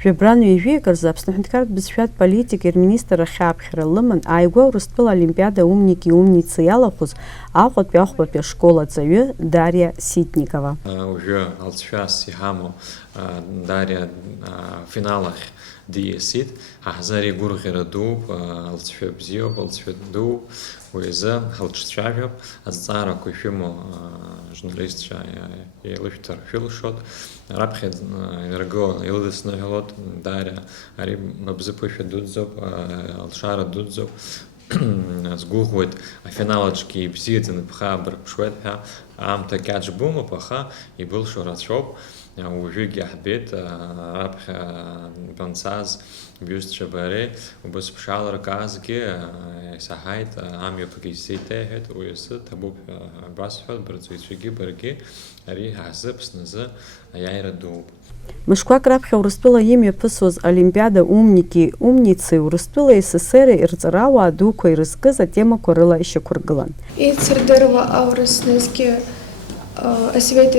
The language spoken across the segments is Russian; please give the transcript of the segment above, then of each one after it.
Шәыбран ҩажәеигар Аԥсны Аҳәынҭқарратә бызшәатә политика рминистр ахьааԥхьара лыман ааигәа Урыстәыла Олимпиада умники умницы иалахәыз Аҟәатәи ахәбатәи ашкол аҵаҩы Дариа Ситникова. Уажәы алҵшәас иҳамоу Дариа финалахь диасит, ҳаҳзари гәырӷьара дууп, алҵшәа бзиоуп, алҵшәа дууп, уи азы ҳалҿцәажәап, азҵаарақәа ишәымоу журналистцәа еилышәҭар шәылшот, раԥхьа инаргыло илыдысныҳәалот, Дариа ари абзыԥышәа дуӡӡоуп, алшара дуӡӡоуп, сгәыӷуеит афиналаҿгьы ибзиаӡаны бхаабырԥшуеит ҳәа, аамҭа кьаҿ бымоуп, аха ибылшо рацәоуп. Уажәыгьы ҳбеит раԥхьа банцаз бҩызцәа бареи убас бшалыркаазгьы исаҳаит, амҩаԥгьы исзеиҭеиҳәеит, уи азы ҭабуп ҳәа басҳәот, бырҵаҩцәагьы баргьы ари ҳазы Аԥсназы аиааира дууп. Мышқәак раԥхьа Урыстәыла имҩаԥысуаз Олимпиада умники умници Урыстәыла СССР ирҵарауаа дуқәа ирызкыз атемақәа рыла ишьақәыргылан. Еицырдыруа аурыс назгьы асвет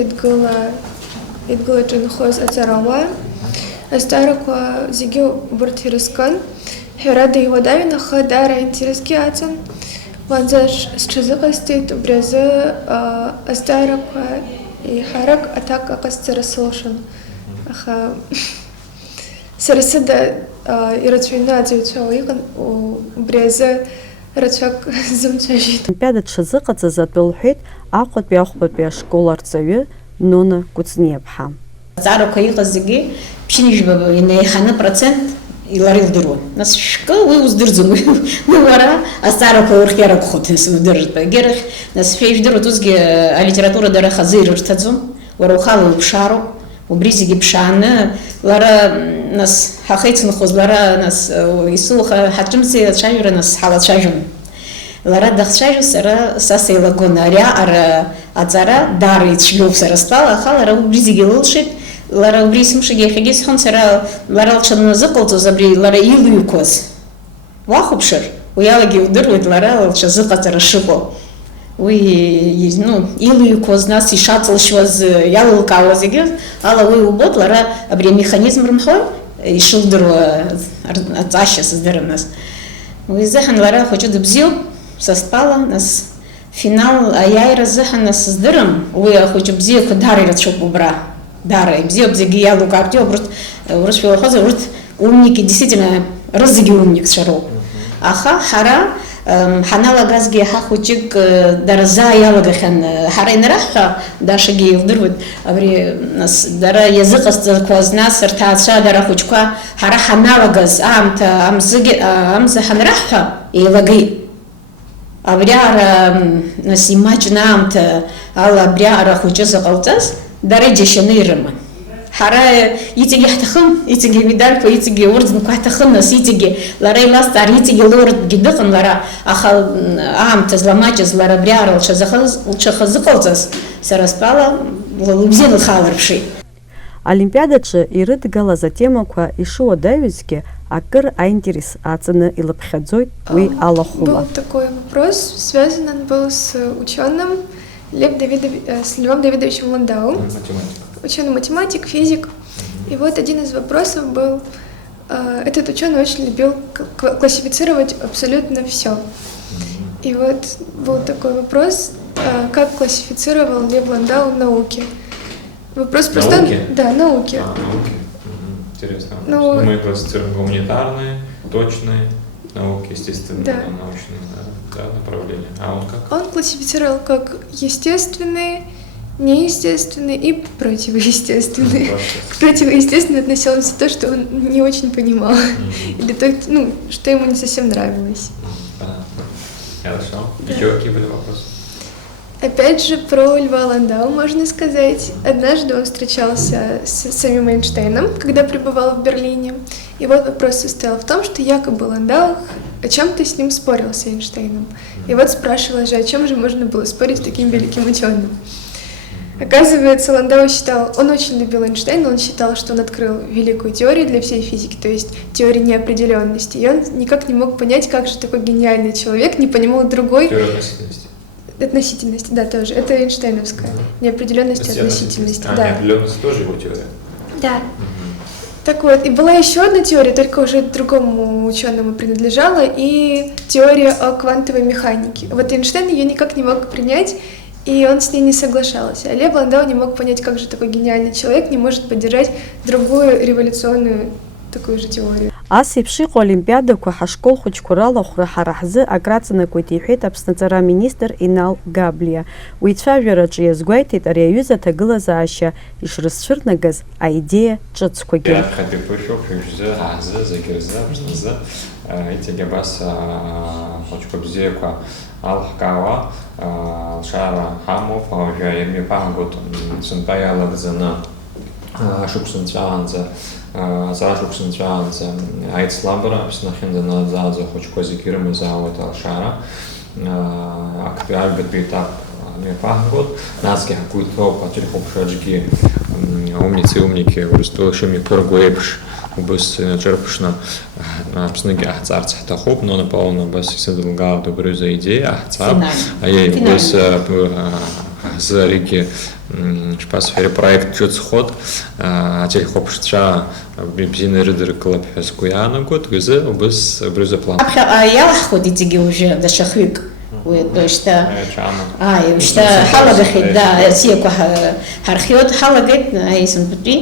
идгылаҿ инхоз аҵарауаа, азҵаарақәа зегьы убарҭ ирызкын. Ҳәарада иуадаҩын, аха даара интересгьы аҵан. Уанӡа сҽазыҟасҵеит, убри азы азҵаарақәа еиҳарак аҭак аҟасҵара сылшон. Аха сара сыда ирацәаҩны аҵаҩцәа иҟан, убри азы рацәак зымцәажәеит. Олимпиада дшазыҟаҵаз атәы лҳәеит Аҟәатәи ахәбатәи ашкол арҵаҩы Нона Кәыҵниаԥҳа. Аҵаарақәа иҟаз зегьы ԥшьынжәба инеиханы процент лара илдыруан. Нас шәкы уи уздырӡом, уи уара азҵаарақәа урхиаракәхоит удыржт. Егьырахь, нас шәеижәдыруеит, усгьы алитература дара хазы ирырҭаӡом, уара ухала уԥшаароуп, убри зегьы ԥшааны, лара нас ҳахеицынхоз, лара нас исылха ҳаҿымзи ацәажәара нас ҳалацәажәон. Лара дахцәажәоз сара са сеилагон, ариаҟара аҵара даара ицәгьоуп сара стәала, аха лара убри зегьы лылшеит, лара убри сымшагьы иахьагьы сҳәон, сара лара лҽаназыҟалҵоз абри лара илыҩқәаз уахәаԥшыр, уи алагьы иудыруеит лара лҽазыҟаҵара шыҟоу. Уи илыҩқәаз, нас ишаҵылшьуаз, иалылкаауа зегьы, ала уи убоит, лара абри амеханизм рымҳәои ишылдыруа аҵашьа сыздырам нас. Уи азыҳәан лара хәыҷы дыбзиоуп, са стәала, нас финал аиааира азыҳәан нас сыздырам, уи ахәыҷы бзиақәа даара ирацәоуп убра, даара ибзиоуп, зегьы иалукаартиоуп, урысшәа уахозар, урҭ умники, действительно, рызегьы умникцәа роуп. Аха ҳара ҳаналагазгьы ҳахәыҷык дара заа иалагахьан, ҳара инараҳҳәа, Дашагьы илдыруеит, абри нас дара иазыҟасҵақәаз, нас рҭаацәа дара хәыҷқәа ҳара ҳаналагаз аамҭа амза ҳанраҳҳәа еилагеит. Абриаара нас имаҷны аамҭа ала абриаара хәыҷы заҟалҵаз, дара иџьашьаны ирыман. Ҳара иҵегьы ҳҭахым, иҵегьы медальқәа, иҵегьы орденқәа ҳҭахым, нас иҵегьы лара илазҵаар, иҵегьы лордгьы дыҟан лара, аха аамҭа зламаҷыз лара абриаара лҽахазыҟалҵаз, сара стәала лыбзианы лхаларԥшит. Олимпиадаҿы ирыдгалаз атемақәа ишуадаҩызгьы акыр аинтерес ааҵаны илыԥхьаӡоит уи алахәыла. Был такой вопрос, связан он был с ученым Львом Давидовичем Ландау. Ученый-математик, физик. И вот один из вопросов был, этот ученый очень любил классифицировать абсолютно все. И вот был такой вопрос, как классифицировал Лев Ландау науки. Вопрос просто... Науки? Да, науки. Науки. Интересно. Ну, мы классифицируем гуманитарные, точные науки, естественно, да. научные направления. А он как? Он классифицировал как естественные, неестественные и противоестественные. К противоестественному относилось то, что он не очень понимал, или то, что ему не совсем нравилось. Хорошо. Еще какие были вопросы? Опять же, про Льва Ландау можно сказать. Однажды он встречался с самим Эйнштейном, когда пребывал в Берлине. И вот вопрос состоял в том, что якобы Ландау о чем-то с ним спорил, с Эйнштейном. И вот спрашивал же, о чем же можно было спорить с таким великим ученым. Оказывается, Ландау он очень любил Эйнштейна, он считал, что он открыл великую теорию для всей физики, то есть теорию неопределенности. И он никак не мог понять, как же такой гениальный человек не понимал другой... Теория относительности. Относительность, да, тоже. Это Эйнштейновская. Неопределенность и относительность. Да. Да. Неопределенность тоже его теория? Да. Так вот, и была еще одна теория, только уже другому ученому принадлежала, и теория о квантовой механике. Вот Эйнштейн ее никак не мог принять, и он с ней не соглашался. А Лев Ландау не мог понять, как же такой гениальный человек не может поддержать другую революционную такую же теорию. Аси пшиқ олимпиадақәа ҳашкол хәыҷқәа ралахәра ҳара ҳзы акраҵанакуеит иҳәеит Аԥсныҵара министр Инал Габлиа. Уи ицәажәараҿы иазгәеиҭеит ари аҩыза аҭагылазаашьа ишрызцәырнагаз аидеиа ҿыцқәагьы. Зашуқсынҵәаанӡа аицлабра Аԥснахьынӡа наӡааӡа ахәыҷқәа зегьы ирымазаауеит алшара актуальгатә етап мҩаԥаҳгоит, насгьы ҳгәы иҭоуп аҿырхәаԥшра аҿгьы аумници умники Урыстәыла шымиԥырго еиԥш убас инаҿырԥшны Аԥсныгьы аҳҵарц ҳҭахуп, Нона Павловна абас исыдылгалт убри азы аидеиа аҳҵап, убас ҳзы аригьы шԥасҳәари проект ҿыцхоит, аҿырхәаԥшцәа бзианы ирыдыркылап ҳәа сгәы иаанагоит, азы убас убри азы аплан. Аԥхьаҟа иалаҳхуеит зегьы уже даҽа хҩык. Шьҭа ҳалагахьеит, Россиақәа ҳархиоит, ҳалагеит аесынтәатәи,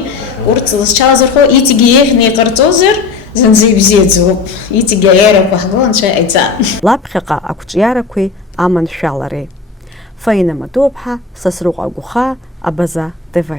урҭ зызҽалаз рхо иҵегьы еиӷьны иҟарҵозар, зынӡа ибзиаӡоуп, иҵегьы аиарақәа ҳгыло Анцәа аиҵа. Лаԥхьаҟа ақәҿиарақәеи аманшәалареи. Фаина Матуԥҳа, Сасрыҟәа Агәхаа, Абаза ТВ.